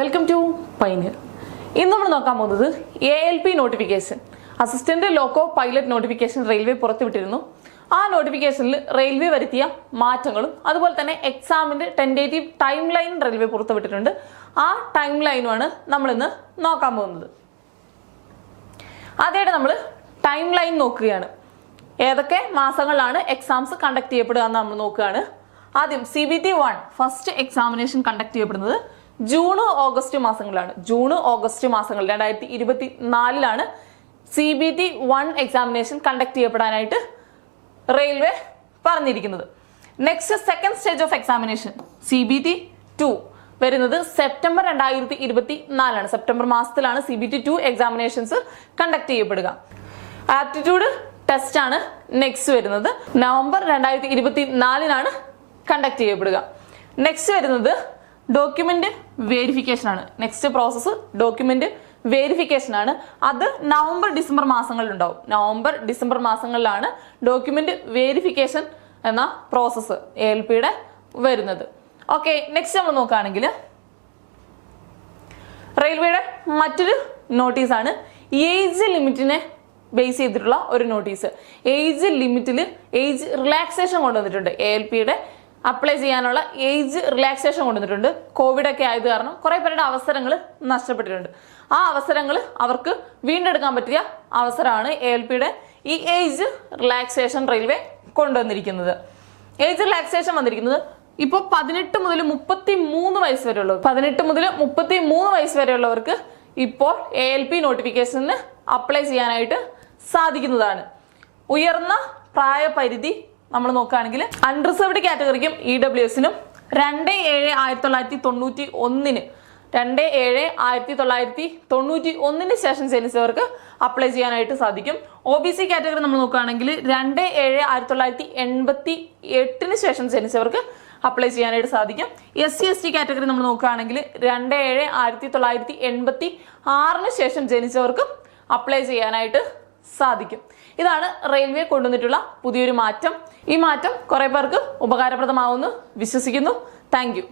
Welcome to pioneer. ഇന്ന് നമ്മൾ നോക്കാൻ പോകുന്നത് ALP notification, assistant loco pilot notification railway പുറത്തുവിട്ടിരുന്നു. ആ നോട്ടിഫിക്കേഷനിൽ റെയിൽവേ വരുത്തിയ മാറ്റങ്ങളും അതുപോലെ തന്നെ എക്സാമിന്റെ ടെൻഡേറ്റീവ് ടൈം ലൈൻ റെയിൽവേ പുറത്തുവിട്ടിട്ടുണ്ട്. ആ ടൈം ലൈനുമാണ് നമ്മളിന്ന് നോക്കാൻ പോകുന്നത്. ആദ്യമായിട്ട് നമ്മൾ ടൈം ലൈൻ നോക്കുകയാണ്. ഏതൊക്കെ മാസങ്ങളിലാണ് എക്സാംസ് കണ്ടക്ട് ചെയ്യപ്പെടുക എന്ന് നമ്മൾ നോക്കുകയാണ്. ആദ്യം CBT 1 ഫസ്റ്റ് എക്സാമിനേഷൻ കണ്ടക്ട് ചെയ്യപ്പെടുന്നത് ജൂൺ ഓഗസ്റ്റ് മാസങ്ങളിലാണ്. ജൂൺ ഓഗസ്റ്റ് മാസങ്ങൾ 2024 CBT 1 എക്സാമിനേഷൻ കണ്ടക്ട് ചെയ്യപ്പെടാനായിട്ട് റെയിൽവേ പറഞ്ഞിരിക്കുന്നത്. Next second stage of examination CBT 2 വരുന്നത് സെപ്റ്റംബർ 2024. സെപ്റ്റംബർ മാസത്തിലാണ് CBT 2 എക്സാമിനേഷൻസ് കണ്ടക്ട് ചെയ്യപ്പെടുക. ആപ്റ്റിറ്റ്യൂഡ് ടെസ്റ്റ് ആണ് നെക്സ്റ്റ് വരുന്നത്. നവംബർ 2024 കണ്ടക്ട് ചെയ്യപ്പെടുക. നെക്സ്റ്റ് വരുന്നത് ഡോക്യുമെന്റ് വേരിഫിക്കേഷൻ ആണ്. നെക്സ്റ്റ് പ്രോസസ്സ് ഡോക്യുമെന്റ് വേരിഫിക്കേഷൻ ആണ്. അത് നവംബർ ഡിസംബർ മാസങ്ങളിൽ ഉണ്ടാവും. നവംബർ ഡിസംബർ മാസങ്ങളിലാണ് ഡോക്യുമെന്റ് വേരിഫിക്കേഷൻ എന്ന പ്രോസസ്സ് ALPയുടെ വരുന്നത്. ഓക്കെ, നെക്സ്റ്റ് നമ്മൾ നോക്കുകയാണെങ്കിൽ റെയിൽവേയുടെ മറ്റൊരു നോട്ടീസാണ് ഏജ് ലിമിറ്റിനെ ബേസ് ചെയ്തിട്ടുള്ള ഒരു നോട്ടീസ്. ഏജ് ലിമിറ്റിൽ ഏജ് റിലാക്സേഷൻ കൊണ്ടുവന്നിട്ടുണ്ട്. ALPയുടെ അപ്ലൈ ചെയ്യാനുള്ള ഏജ് റിലാക്സേഷൻ കൊണ്ടുവന്നിട്ടുണ്ട്. കോവിഡ് ഒക്കെ ആയത് കാരണം കുറെ പേരുടെ അവസരങ്ങൾ നഷ്ടപ്പെട്ടിട്ടുണ്ട്. ആ അവസരങ്ങൾ അവർക്ക് വീണ്ടെടുക്കാൻ പറ്റിയ അവസരമാണ് ALPയുടെ ഈ ഏജ് റിലാക്സേഷൻ റെയിൽവേ കൊണ്ടുവന്നിരിക്കുന്നത്. ഏജ് റിലാക്സേഷൻ വന്നിരിക്കുന്നത് ഇപ്പോൾ 18 മുതൽ 33 വയസ്സ് വരെയുള്ളവർ, 18 മുതൽ 33 വയസ്സ് വരെയുള്ളവർക്ക് ഇപ്പോൾ ALP നോട്ടിഫിക്കേഷന് അപ്ലൈ ചെയ്യാനായിട്ട് സാധിക്കുന്നതാണ്. ഉയർന്ന പ്രായപരിധി നമ്മൾ നോക്കുകയാണെങ്കിൽ അൺറിസർവ്ഡ് കാറ്റഗറിക്കും EWSനും 2/7/1991 2/7/1991 ശേഷം ജനിച്ചവർക്ക് അപ്ലൈ ചെയ്യാനായിട്ട് സാധിക്കും. OBC കാറ്റഗറി നമ്മൾ നോക്കുകയാണെങ്കിൽ 2/7/1988 ശേഷം ജനിച്ചവർക്ക് അപ്ലൈ ചെയ്യാനായിട്ട് സാധിക്കും. SC/ST കാറ്റഗറി നമ്മൾ നോക്കുകയാണെങ്കിൽ 2/7/1986 ശേഷം ജനിച്ചവർക്ക് അപ്ലൈ ചെയ്യാനായിട്ട് സാധിക്കും. ഇതാണ് റെയിൽവേ കൊണ്ടുവന്നിട്ടുള്ള പുതിയൊരു മാറ്റം. ഈ മാറ്റം കുറെ പേർക്ക് ഉപകാരപ്രദമാവുമെന്ന് വിശ്വസിക്കുന്നു. Thank you.